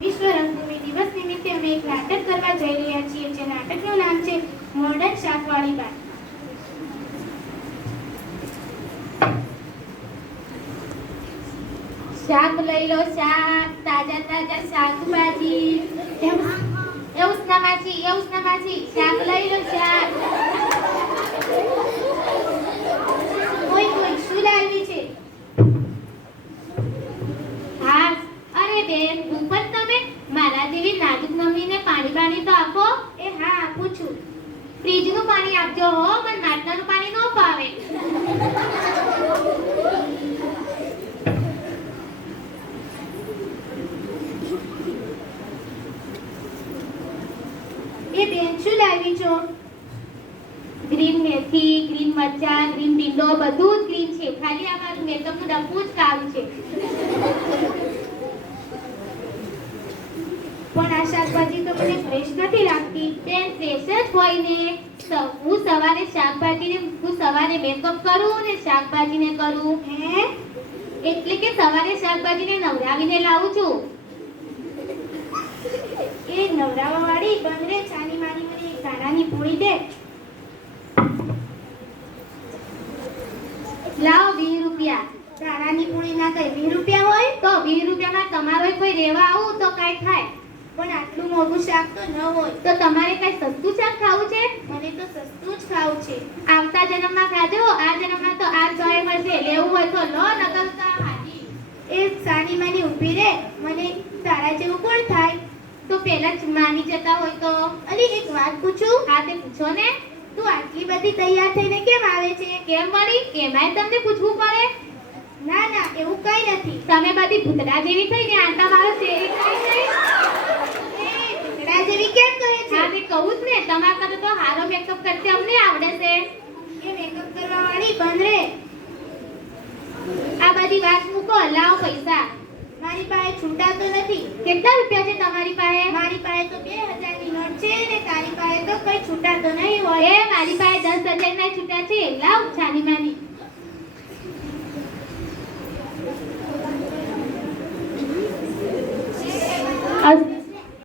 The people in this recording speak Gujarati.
વિશ્વ રંગભૂમિ દિવસ નિમિત્તે અમે એક નાટક કરવા જઈ રહ્યા છીએ જે નાટકનું નામ છે મોડર્ન શાકવાળી બા. શાક લઈ લો, શાક, તાજા તાજા શાકભાજી. એવું જ ના માજી, શાક લઈ લો, શાક. કોઈ શું લાવી છે? હા, અરે બેન, ઉપર તમે મારા જેવી નાજુક નમીને પાણી તો આપો. એ હા, આપું છું. ફ્રીજનું પાણી આપજો હો, મને માટલાનું પાણી ન ભાવે. એ બેન, શું લાવી છો? ગ્રીન મેથી, ગ્રીન મરચા, ગ્રીન ટીંડો, બધું જ ગ્રીન છે. ખાલી આ મારું મેકઅપનું ડબ્બું જ કાળું છે. પણ આ શાકભાજી તો મને ફ્રેશ નથી લાગતી. બેન, ફ્રેશ જ હોય ને. હું સવારે મેકઅપ કરું ને શાકભાજીને કરું. હે? એટલે કે સવારે શાકભાજીને નવરાવીને લાવું છું. એ નવરાવા વાળી બંદરે છાની માની મને એક દાણાની પૂરી દે. લાવો 20 રૂપિયા. દાણાની પૂરી ના કઈ 20 રૂપિયા હોય? તો 20 રૂપિયામાં તમારો કોઈ રેવા આવું તો કઈ થાય. પણ આટલું મોંઘું શાક તો ન હોય. તો તમારે કઈ સસ્તું શાક ખાવું છે? મને તો સસ્તું જ ખાવું છે. આવતા જન્મમાં ખાજો, આ જન્મમાં તો આ જોય મળશે. લેવું હોય તો લો, નકર તો હાજી. એ સાની માની ઊભી રે, મને તારા જેવું કોણ થાય? તો પહેલા જ માની જતા હોય તો. અલી, એક વાત પૂછું? હા, તે પૂછો ને. તું આટલી બધી તૈયાર થઈને કેમ આવે છે? કેમ વળી? એમાંય તમને પૂછવું પડે? ના ના, એવું કઈ નથી. તમે બધી ભૂતડા જેવી થઈને આંટા મારો છે એ કઈ નહીં. જેવી કેમ કહે છે? હા, તે કહું જ ને. તમારા કરતા તો હારો મેકઅપ કરતે અમને આવડે છે. એ મેકઅપ કરવા વાળી બંધ રે. આ બધી વાત મૂકો, લાવો પૈસા. મારી પાસે છૂટા તો નથી. કેટલા રૂપિયા છે તમારી પાસે? મારી પાસે તો 2000 ની નોટ છે ને તારી પાસે તો કઈ છૂટા તો નહીં હોય. એ મારી પાસે 10,000 ના છૂટા છે. લાવ છાની